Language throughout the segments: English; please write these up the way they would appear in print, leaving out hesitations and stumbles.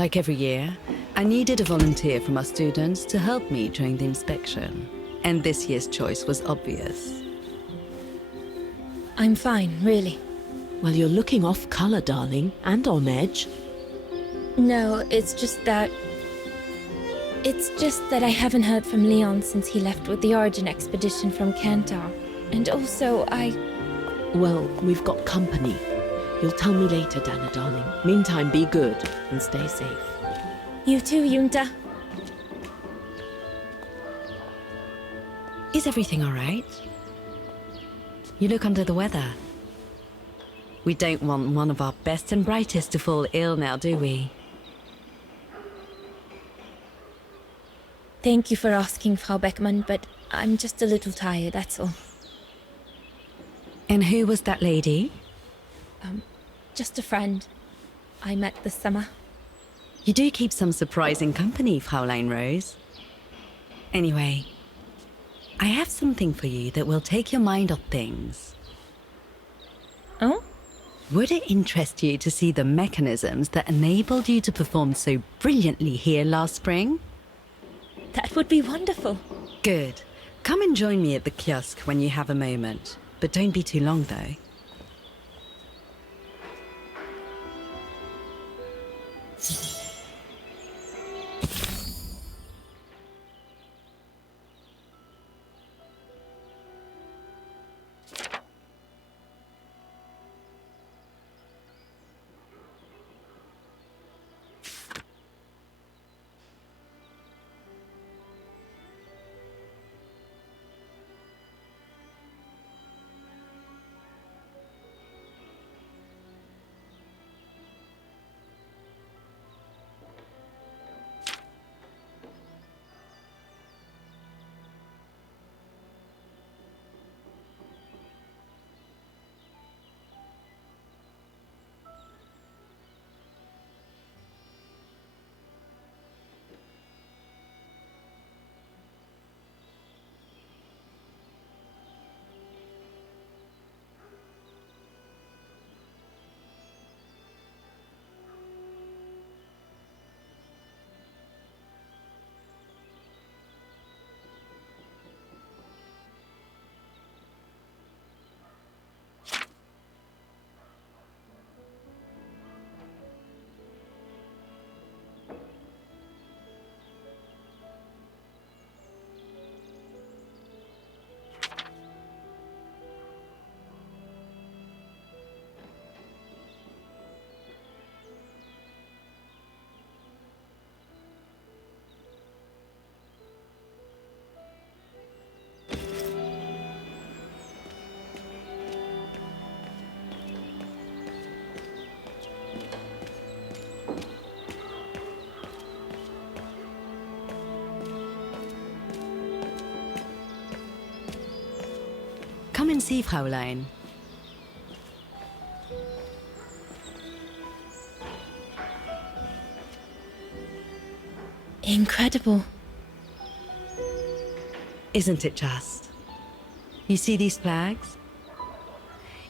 Like every year, I needed a volunteer from our students to help me during the inspection. And this year's choice was obvious. I'm fine, really. Well, you're looking off color, darling, and on edge. No, it's just that I haven't heard from Leon since he left with the Origin expedition from Kantar. And also, Well, we've got company. You'll tell me later, Dana, darling. Meantime, be good and stay safe. You too, Yunta. Is everything all right? You look under the weather. We don't want one of our best and brightest to fall ill now, do we? Thank you for asking, Frau Beckmann, but I'm just a little tired, that's all. And who was that lady? Just a friend I met this summer. You do keep some surprising company, Fraulein Rose. Anyway, I have something for you that will take your mind off things. Oh? Would it interest you to see the mechanisms that enabled you to perform so brilliantly here last spring? That would be wonderful. Good. Come and join me at the kiosk when you have a moment. But don't be too long, though. Come and see, Fraulein. Incredible. Isn't it just? You see these flags?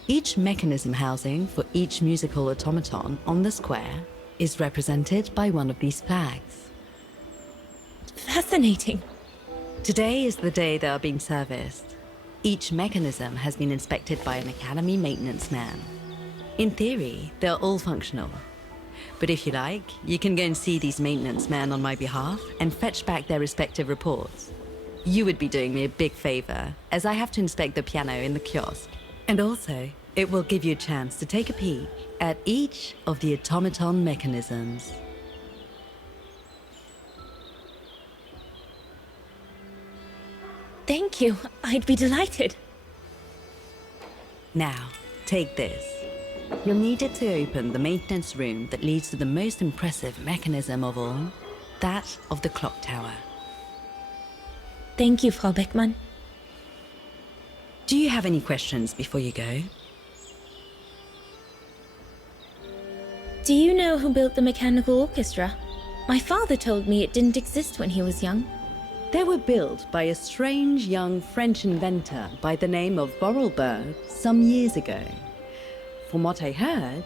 Each mechanism housing for each musical automaton on the square is represented by one of these flags. Fascinating. Today is the day they are being serviced. Each mechanism has been inspected by an Academy maintenance man. In theory, they're all functional. But if you like, you can go and see these maintenance men on my behalf and fetch back their respective reports. You would be doing me a big favor, as I have to inspect the piano in the kiosk. And also, it will give you a chance to take a peek at each of the automaton mechanisms. Thank you. I'd be delighted. Now, take this. You'll need it to open the maintenance room that leads to the most impressive mechanism of all, that of the clock tower. Thank you, Frau Beckmann. Do you have any questions before you go? Do you know who built the mechanical orchestra? My father told me it didn't exist when he was young. They were built by a strange young French inventor by the name of Borelberg some years ago. From what I heard,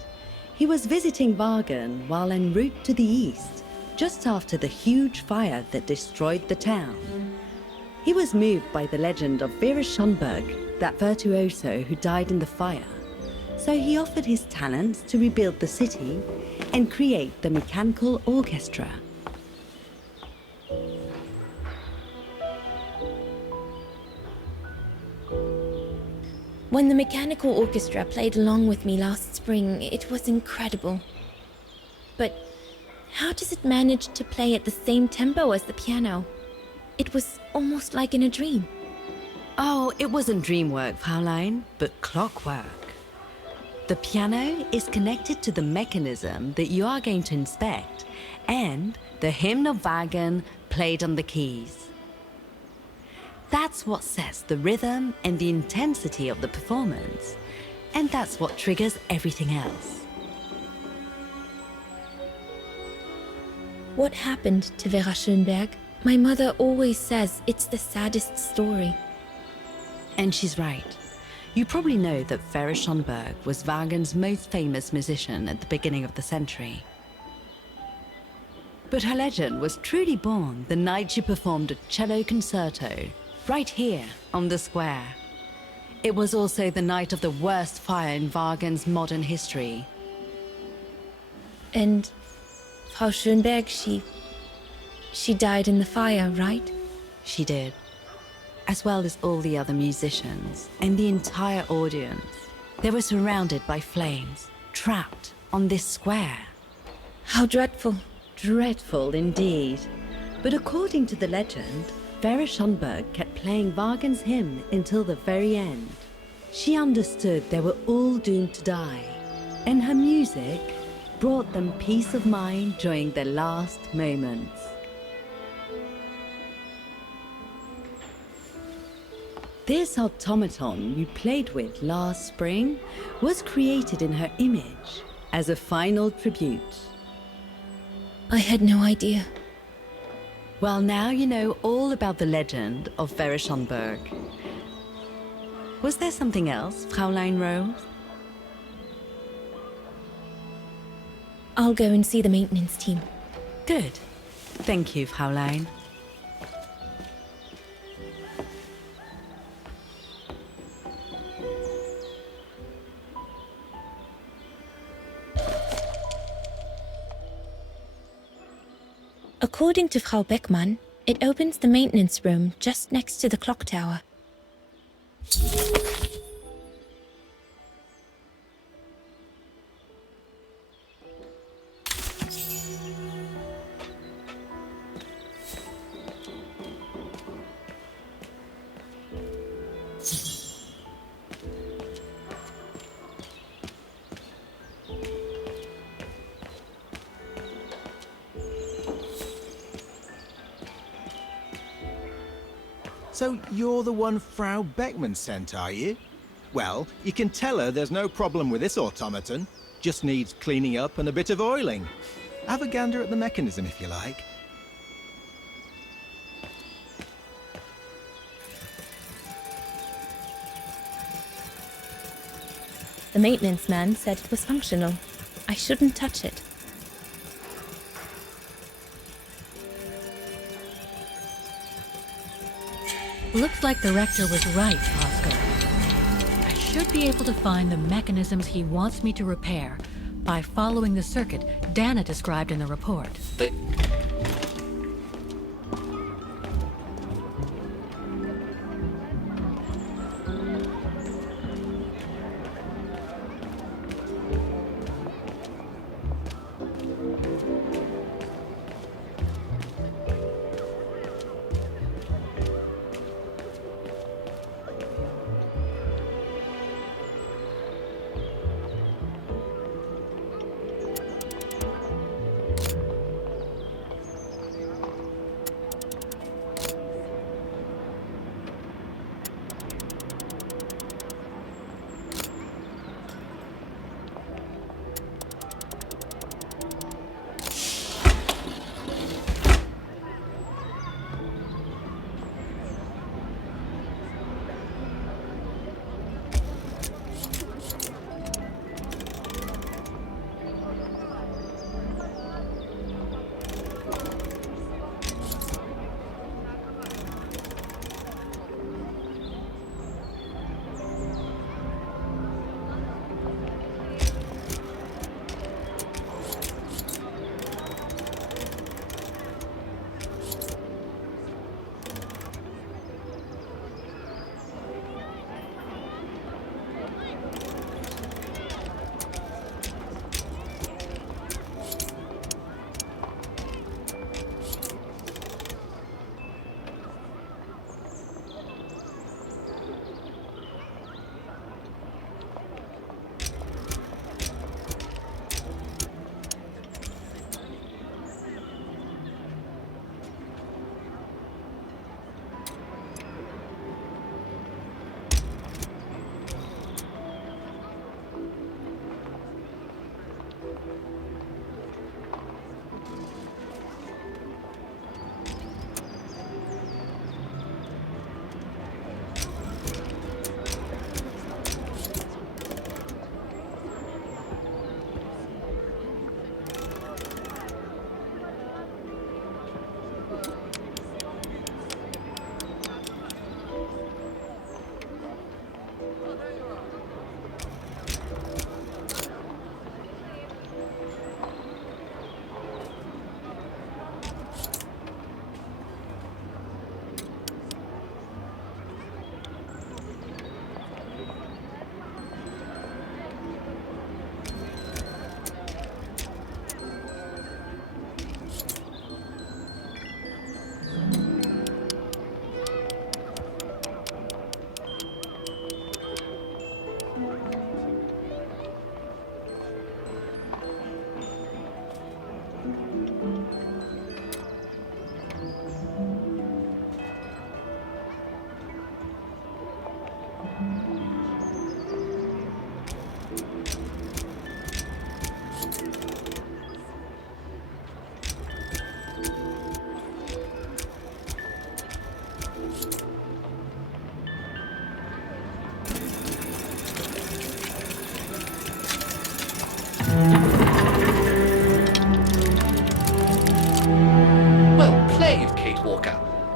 He was visiting Wagen while en route to the east, just after the huge fire that destroyed the town. He was moved by the legend of Vera Schönberg, that virtuoso who died in the fire. So he offered his talents to rebuild the city and create the mechanical orchestra. When the mechanical orchestra played along with me last spring, it was incredible. But how does it manage to play at the same tempo as the piano? It was almost like in a dream. Oh, it wasn't dream work, Fraulein, but clockwork. The piano is connected to the mechanism that you are going to inspect, and the hymn of Wagen played on the keys. That's what sets the rhythm and the intensity of the performance, and that's what triggers everything else. What happened to Vera Schönberg? My mother always says it's the saddest story. And she's right. You probably know that Vera Schönberg was Wagen's most famous musician at the beginning of the century. But her legend was truly born the night she performed a cello concerto right here on the square. It was also the night of the worst fire in Wagen's modern history. And Frau Schönberg, she died in the fire, right? She did, as well as all the other musicians and the entire audience. They were surrounded by flames, trapped on this square. How dreadful. Dreadful indeed. But according to the legend, Vera Schönberg kept playing Wagen's hymn until the very end. She understood they were all doomed to die, and her music brought them peace of mind during their last moments. This automaton you played with last spring was created in her image as a final tribute. I had no idea. Well, now you know all about the legend of Vera Schönberg. Was there something else, Fraulein Rose? I'll go and see the maintenance team. Good. Thank you, Fraulein. According to Frau Beckmann, it opens the maintenance room just next to the clock tower. So you're the one Frau Beckmann sent, are you? Well, you can tell her there's no problem with this automaton. Just needs cleaning up and a bit of oiling. Have a gander at the mechanism if you like. The maintenance man said it was functional. I shouldn't touch it. Looks like the rector was right, Oscar. I should be able to find the mechanisms he wants me to repair by following the circuit Dana described in the report.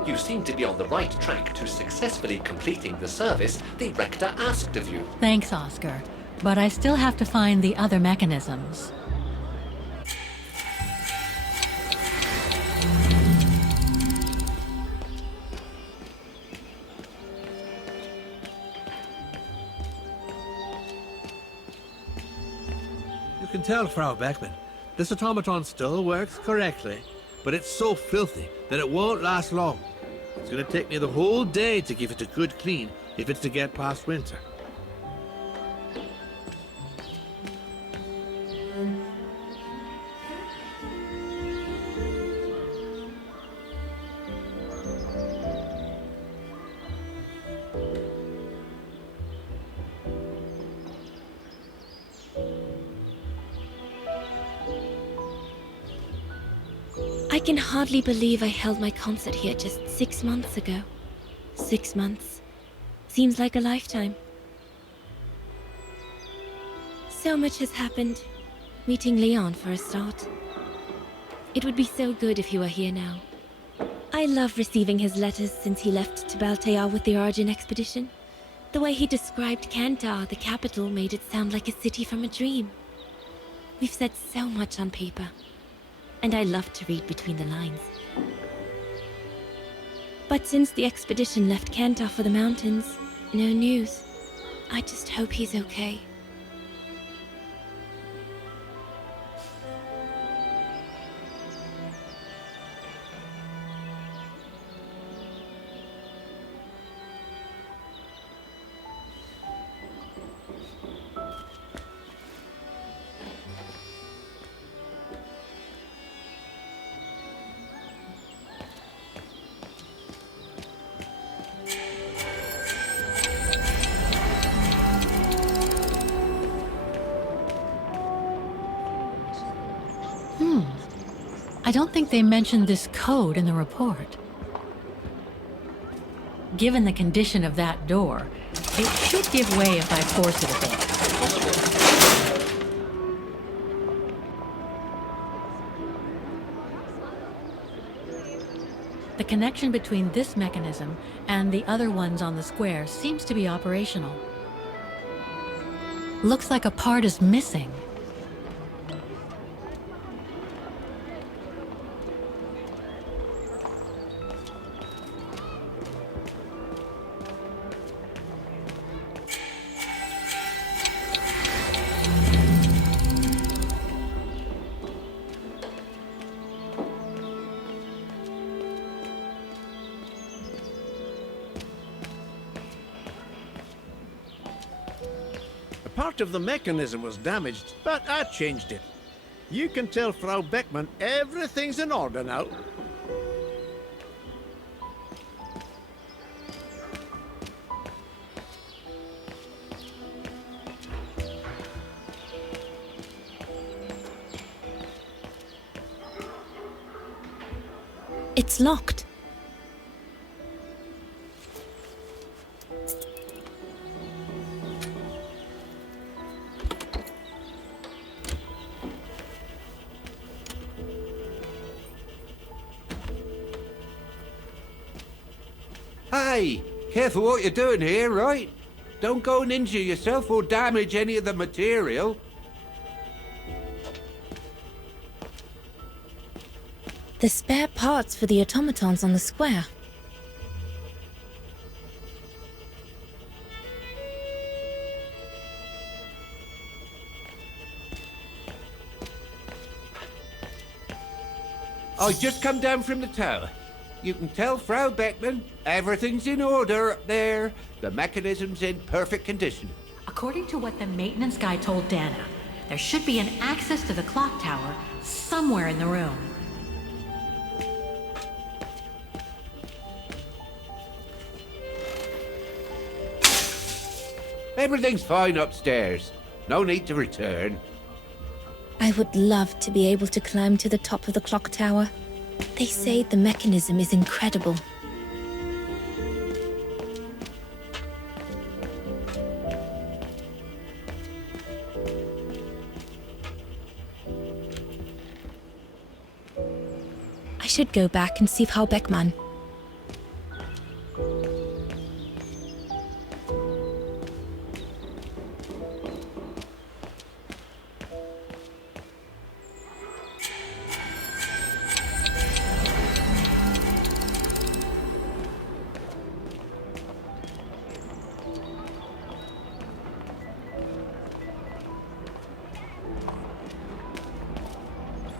You seem to be on the right track to successfully completing the service the Rector asked of you. Thanks, Oscar. But I still have to find the other mechanisms. You can tell, Frau Beckman, this automaton still works correctly, but it's so filthy that it won't last long. It's gonna take me the whole day to give it a good clean if it's to get past winter. I can hardly believe I held my concert here just 6 months ago. 6 months. Seems like a lifetime. So much has happened. Meeting Leon for a start. It would be so good if he were here now. I love receiving his letters since he left to Baltea with the Origin expedition. The way he described Kantar, the capital, made it sound like a city from a dream. We've said so much on paper. And I love to read between the lines. But since the expedition left Kantar for the mountains, no news. I just hope he's okay. I don't think they mentioned this code in the report. Given the condition of that door, it should give way if I force it a bit. The connection between this mechanism and the other ones on the square seems to be operational. Looks like a part is missing. Part of the mechanism was damaged, but I changed it. You can tell Frau Beckman everything's in order now. It's locked. Hey, careful what you're doing here, right? Don't go and injure yourself or damage any of the material. The spare parts for the automatons on the square. I just come down from the tower. You can tell Frau Beckman everything's in order up there. The mechanism's in perfect condition. According to what the maintenance guy told Dana, there should be an access to the clock tower somewhere in the room. Everything's fine upstairs. No need to return. I would love to be able to climb to the top of the clock tower. They say the mechanism is incredible. I should go back and see Frau Beckmann.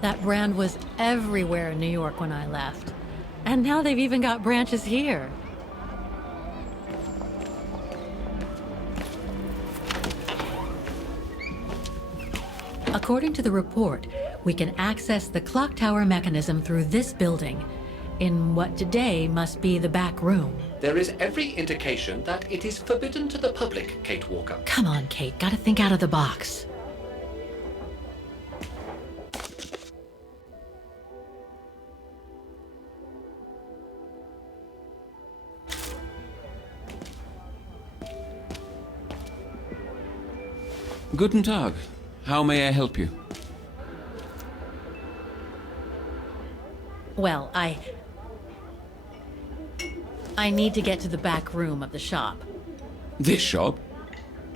That brand was everywhere in New York when I left. And now they've even got branches here. According to the report, we can access the clock tower mechanism through this building, in what today must be the back room. There is every indication that it is forbidden to the public, Kate Walker. Come on, Kate, gotta think out of the box. Guten Tag. How may I help you? Well, I need to get to the back room of the shop. This shop?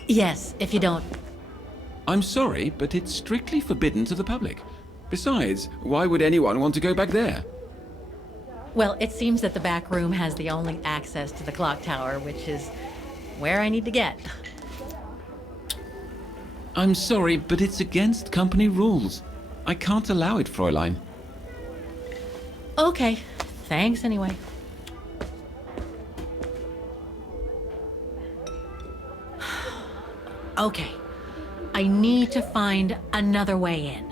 Yes, if you don't... I'm sorry, but it's strictly forbidden to the public. Besides, why would anyone want to go back there? Well, it seems that the back room has the only access to the clock tower, which is where I need to get. I'm sorry, but it's against company rules. I can't allow it, Fräulein. Okay, thanks anyway. Okay, I need to find another way in.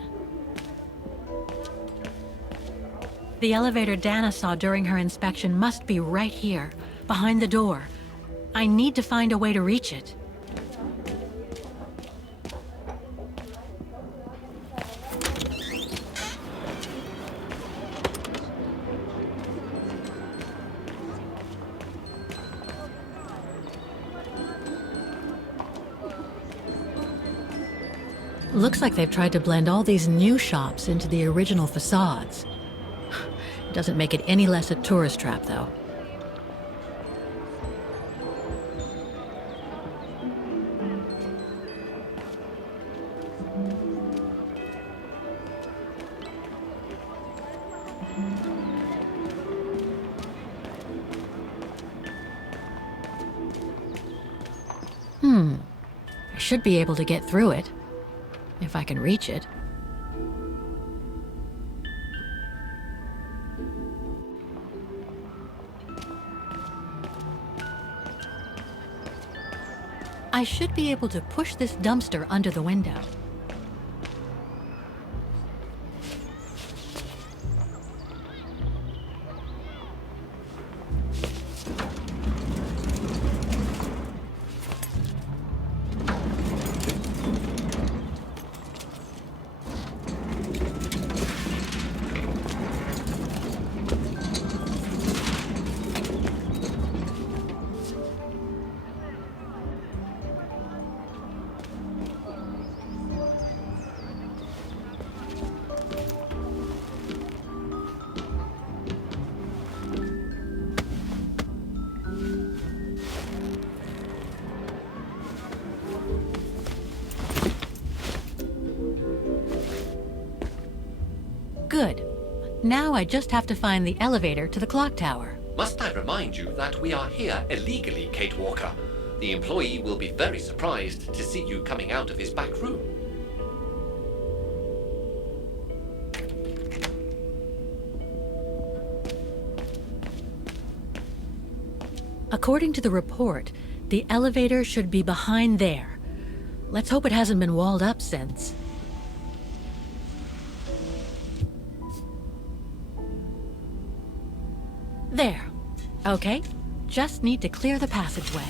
The elevator Dana saw during her inspection must be right here, behind the door. I need to find a way to reach it. Looks like they've tried to blend all these new shops into the original facades. Doesn't make it any less a tourist trap, though. I should be able to get through it. If I can reach it. I should be able to push this dumpster under the window. Good. Now I just have to find the elevator to the clock tower. Must I remind you that we are here illegally, Kate Walker? The employee will be very surprised to see you coming out of his back room. According to the report, the elevator should be behind there. Let's hope it hasn't been walled up since. There. Okay. Just need to clear the passageway.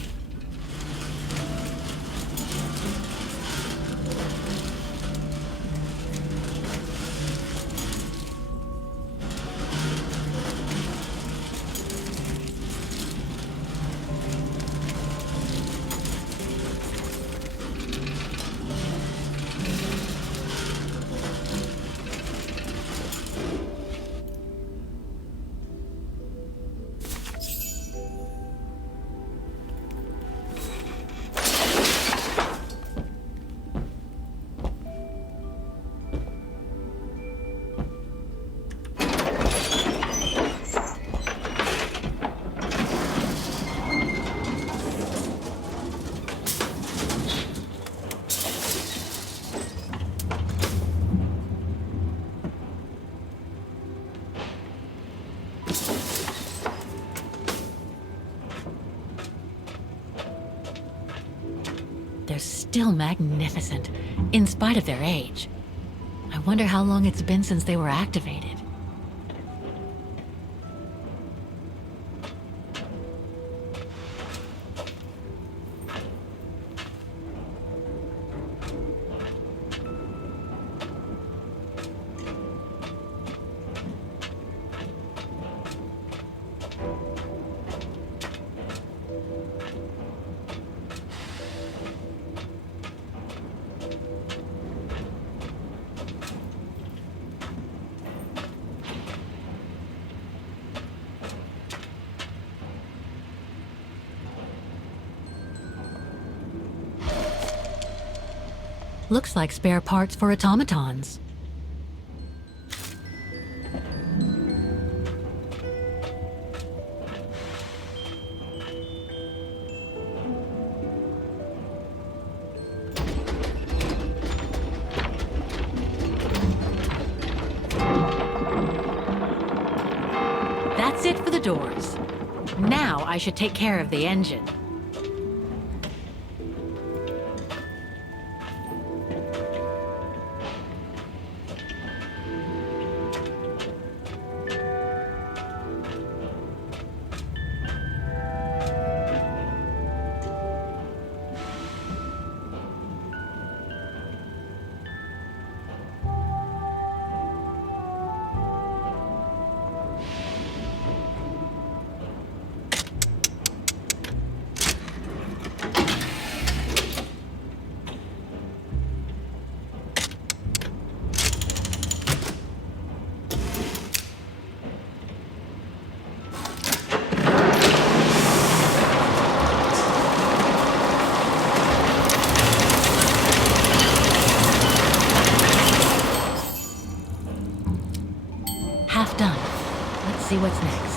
they're still magnificent, in spite of their age. I wonder how long it's been since they were activated. Looks like spare parts for automatons. That's it for the doors. Now I should take care of the engine. Half done. Let's see what's next.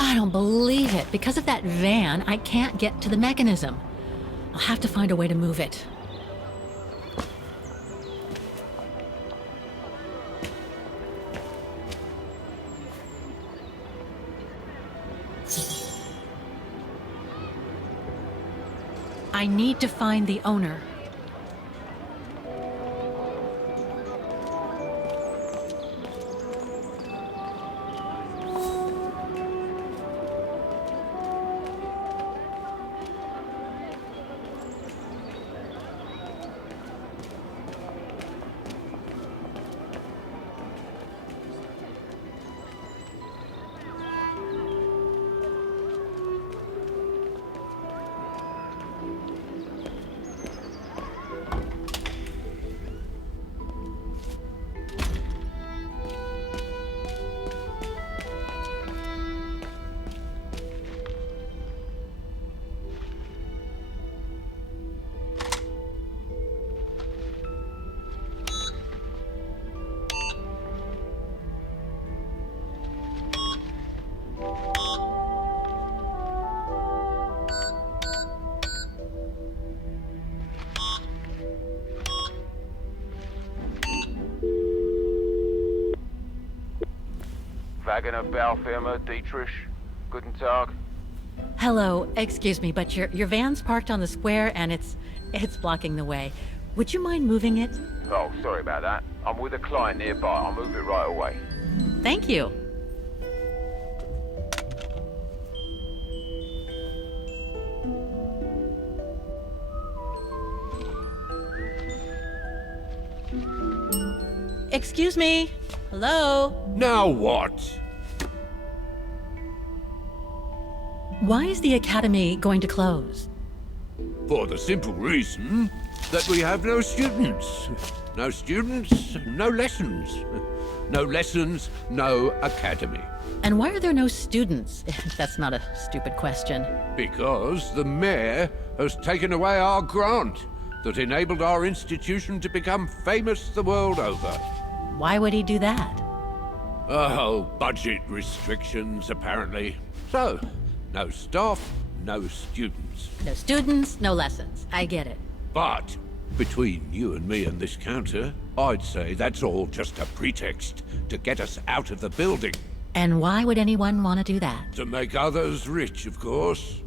I don't believe it. Because of that van, I can't get to the mechanism. I'll have to find a way to move it. I need to find the owner. Wagner Baufirma, Dietrich. Guten Tag. Hello, excuse me, but your van's parked on the square and it's blocking the way. Would you mind moving it? Oh, sorry about that. I'm with a client nearby. I'll move it right away. Thank you. Excuse me? Hello? Now what? Why is the Academy going to close? For the simple reason that we have no students. No students, no lessons. No lessons, no academy. And why are there no students? That's not a stupid question. Because the mayor has taken away our grant that enabled our institution to become famous the world over. Why would he do that? Oh, budget restrictions, apparently. So, no staff, no students. No students, no lessons. I get it. But between you and me and this counter, I'd say that's all just a pretext to get us out of the building. And why would anyone want to do that? To make others rich, of course.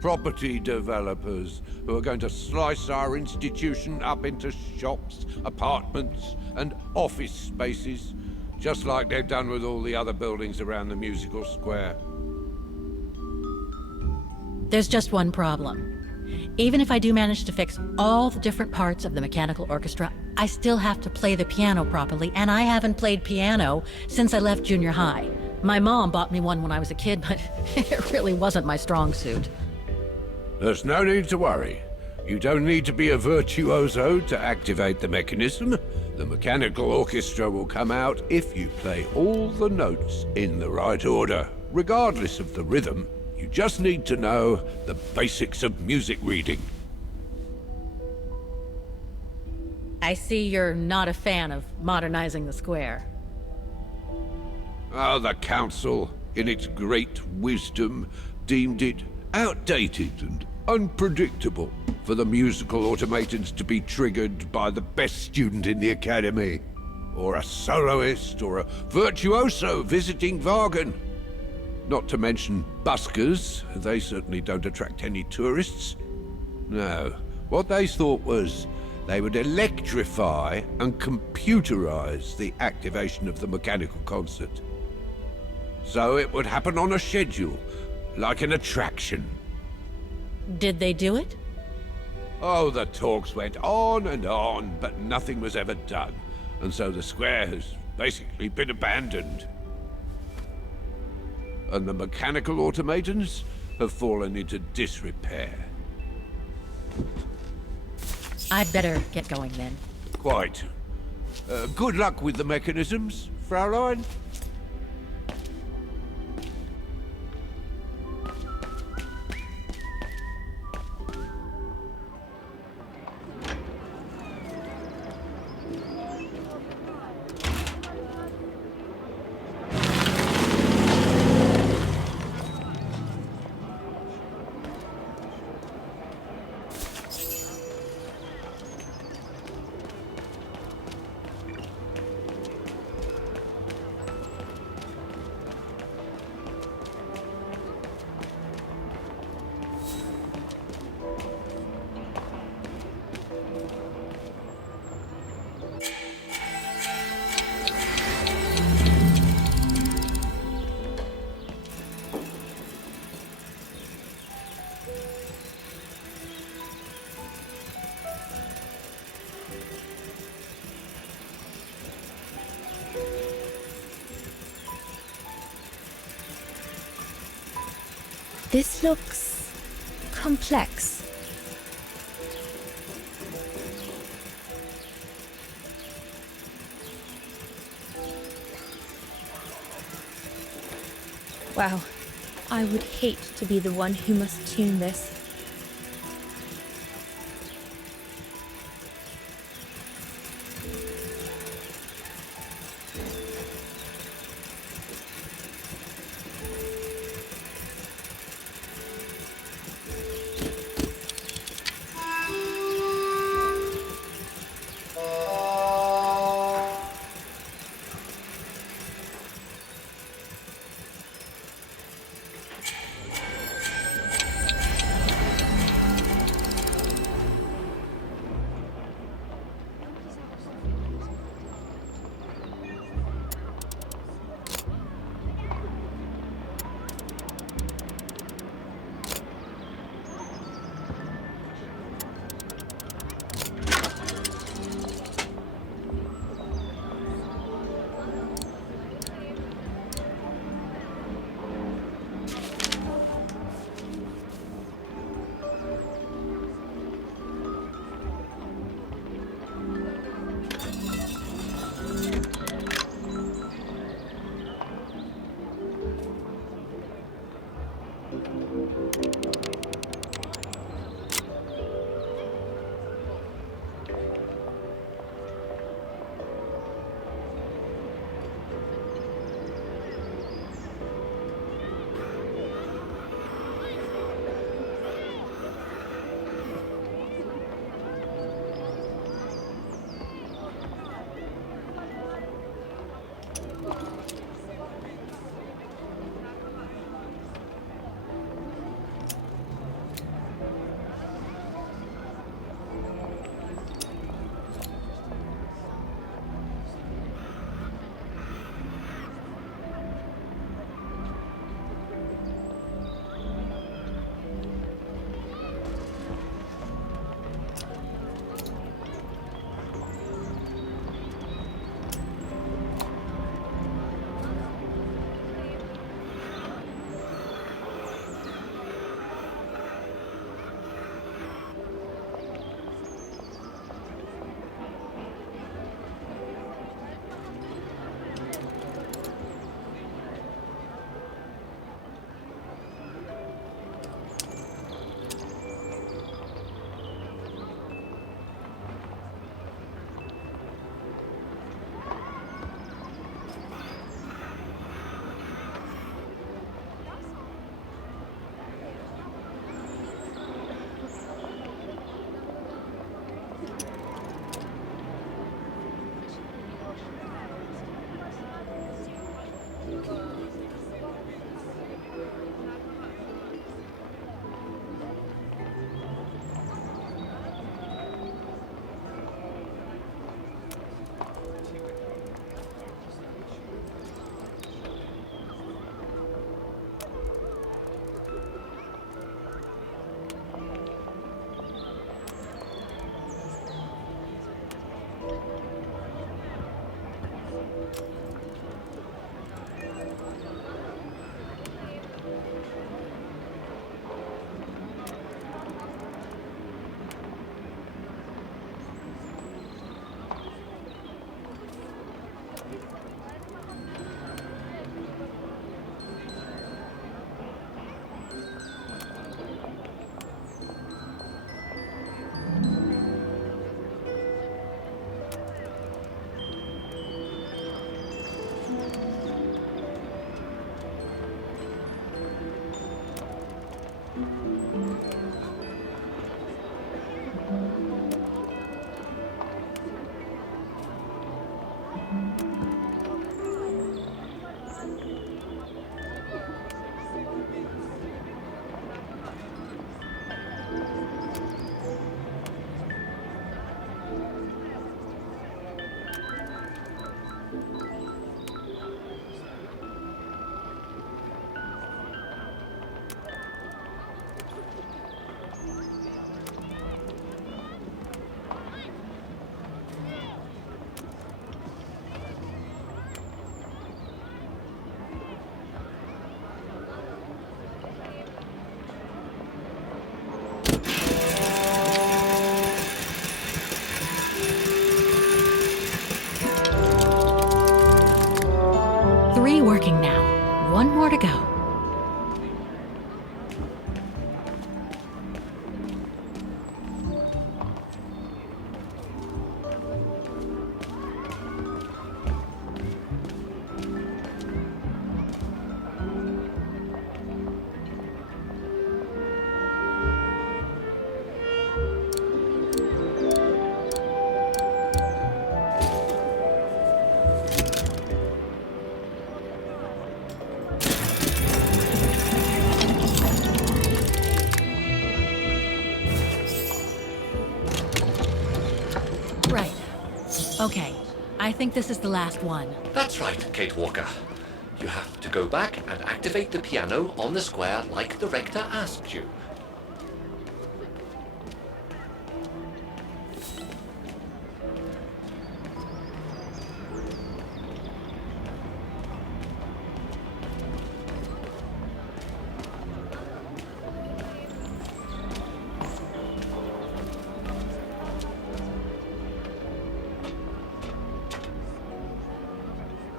Property developers who are going to slice our institution up into shops, apartments, and office spaces, just like they've done with all the other buildings around the musical square. There's just one problem. Even if I do manage to fix all the different parts of the mechanical orchestra, I still have to play the piano properly, and I haven't played piano since I left junior high. My mom bought me one when I was a kid, but it really wasn't my strong suit. There's no need to worry. You don't need to be a virtuoso to activate the mechanism. The mechanical orchestra will come out if you play all the notes in the right order, regardless of the rhythm. You just need to know the basics of music reading. I see you're not a fan of modernizing the square. Oh, the council, in its great wisdom, deemed it outdated and unpredictable for the musical automatons to be triggered by the best student in the academy, or a soloist, or a virtuoso visiting Wagen. Not to mention buskers, they certainly don't attract any tourists. No, what they thought was they would electrify and computerize the activation of the mechanical concert. So it would happen on a schedule, like an attraction. Did they do it? Oh, the talks went on, but nothing was ever done. And so the square has basically been abandoned. And the mechanical automatons have fallen into disrepair. I'd better get going then. Quite. Good luck with the mechanisms, Fraulein. This looks complex. Wow, I would hate to be the one who must tune this. Working now. One more to go. Right. Okay. I think this is the last one. That's right, Kate Walker. You have to go back and activate the piano on the square like the rector asked you.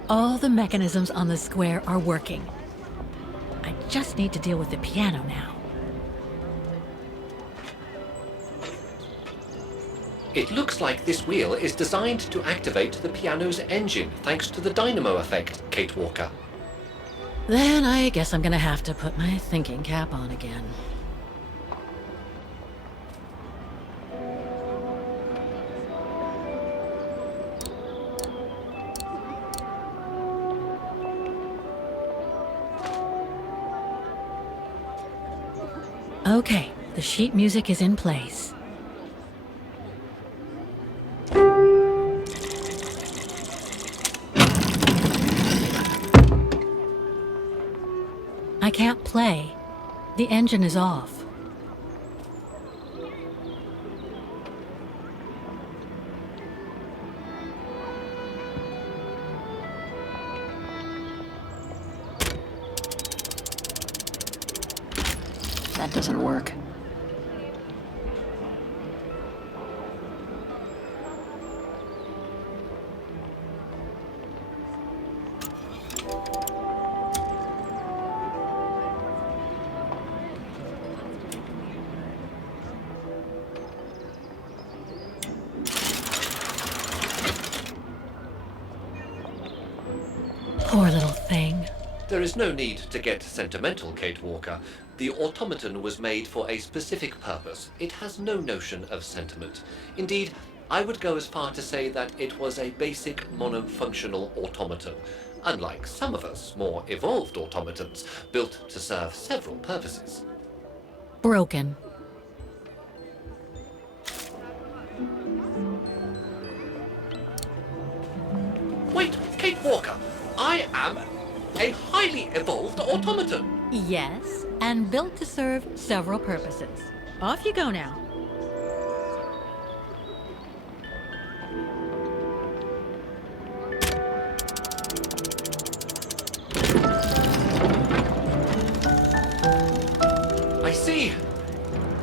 All the mechanisms on the square are working. I just need to deal with the piano now. It looks like this wheel is designed to activate the piano's engine, thanks to the dynamo effect, Kate Walker. Then I guess I'm gonna have to put my thinking cap on again. Okay, the sheet music is in place. I can't play. The engine is off. That doesn't work. Poor little thing. There is no need to get sentimental, Kate Walker. The automaton was made for a specific purpose. It has no notion of sentiment. Indeed, I would go as far to say that it was a basic monofunctional automaton, unlike some of us more evolved automatons, built to serve several purposes. Broken. Wait, Kate Walker! I am a highly evolved automaton! Yes, and built to serve several purposes. Off you go now. I see.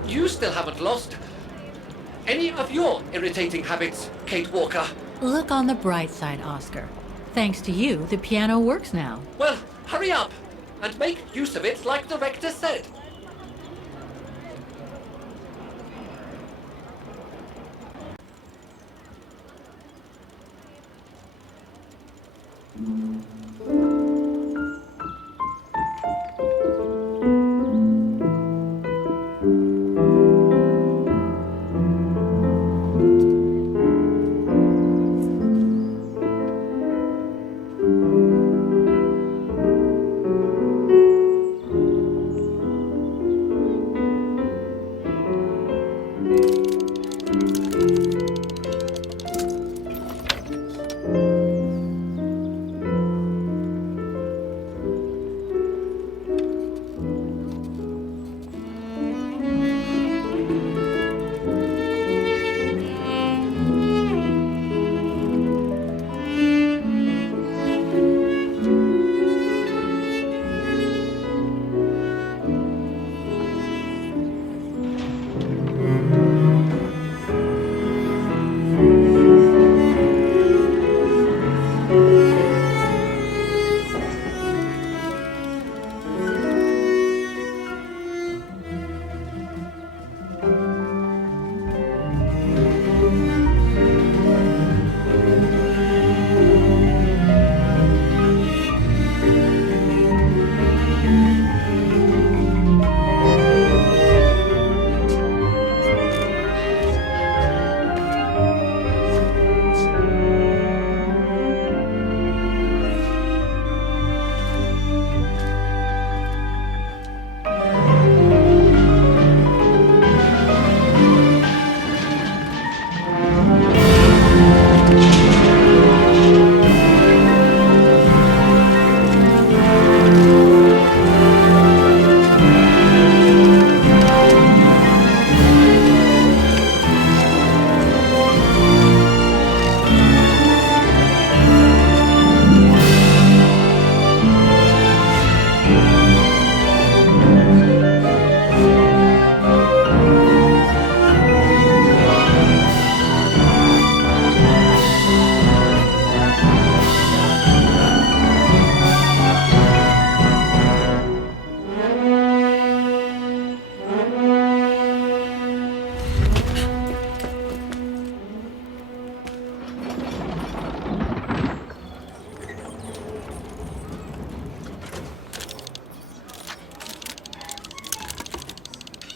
You still haven't lost any of your irritating habits, Kate Walker. Look on the bright side, Oscar. Thanks to you, the piano works now. Well, hurry up and make use of it like the rector said.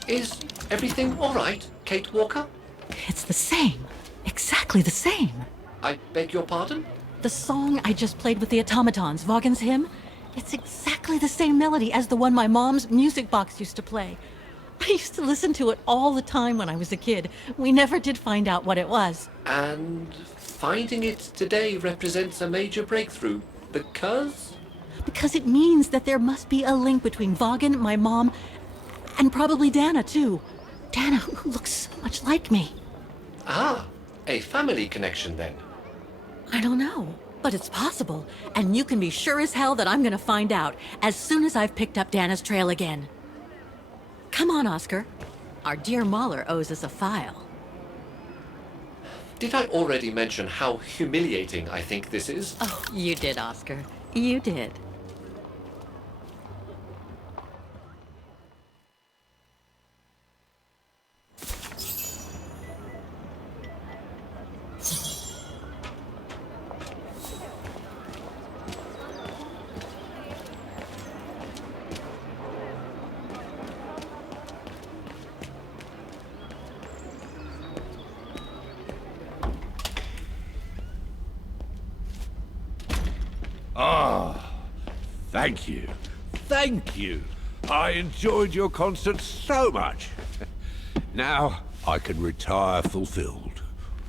Is everything all right, Kate Walker? It's the same. Exactly the same. I beg your pardon? The song I just played with the automatons, Vaughan's hymn, it's exactly the same melody as the one my mom's music box used to play. I used to listen to it all the time when I was a kid. We never did find out what it was. And finding it today represents a major breakthrough, because? Because it means that there must be a link between Vaughan, my mom, and probably Dana, too. Dana, who looks so much like me. Ah, a family connection then. I don't know, but it's possible. And you can be sure as hell that I'm gonna find out as soon as I've picked up Dana's trail again. Come on, Oscar. Our dear Mahler owes us a file. Did I already mention how humiliating I think this is? Oh, you did, Oscar. You did. Thank you. Thank you. I enjoyed your concert so much. Now I can retire fulfilled.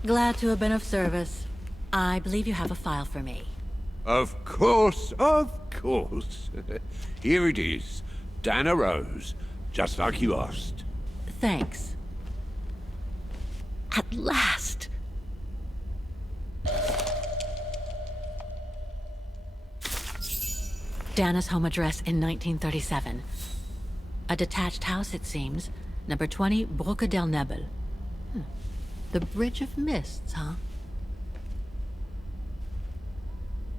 Glad to have been of service. I believe you have a file for me. Of course, of course. Here it is. Dana Rose, just like you asked. Thanks. At last! Dana's home address in 1937. A detached house, it seems. Number 20, Brücke del Nebel. The Bridge of Mists, huh?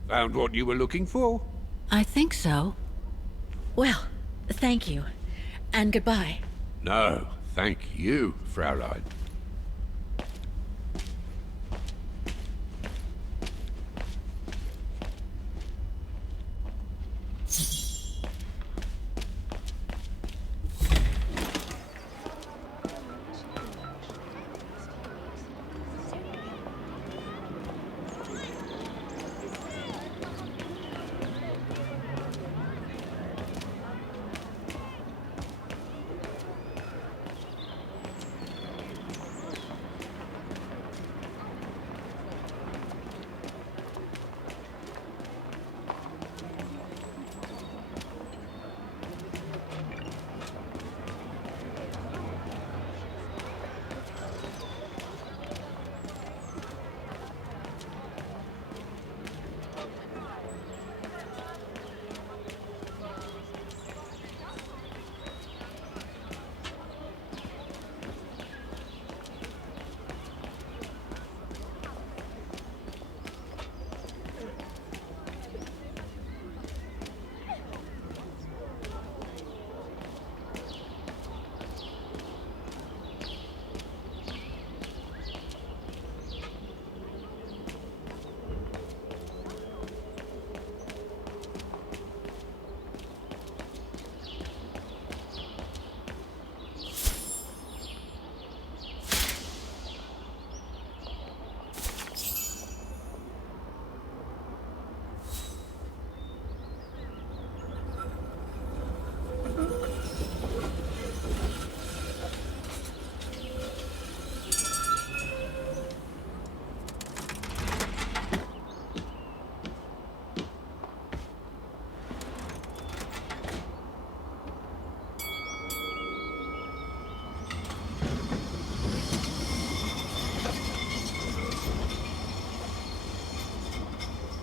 Found what you were looking for? I think so. Well, thank you. And goodbye. No, thank you, Fraulein.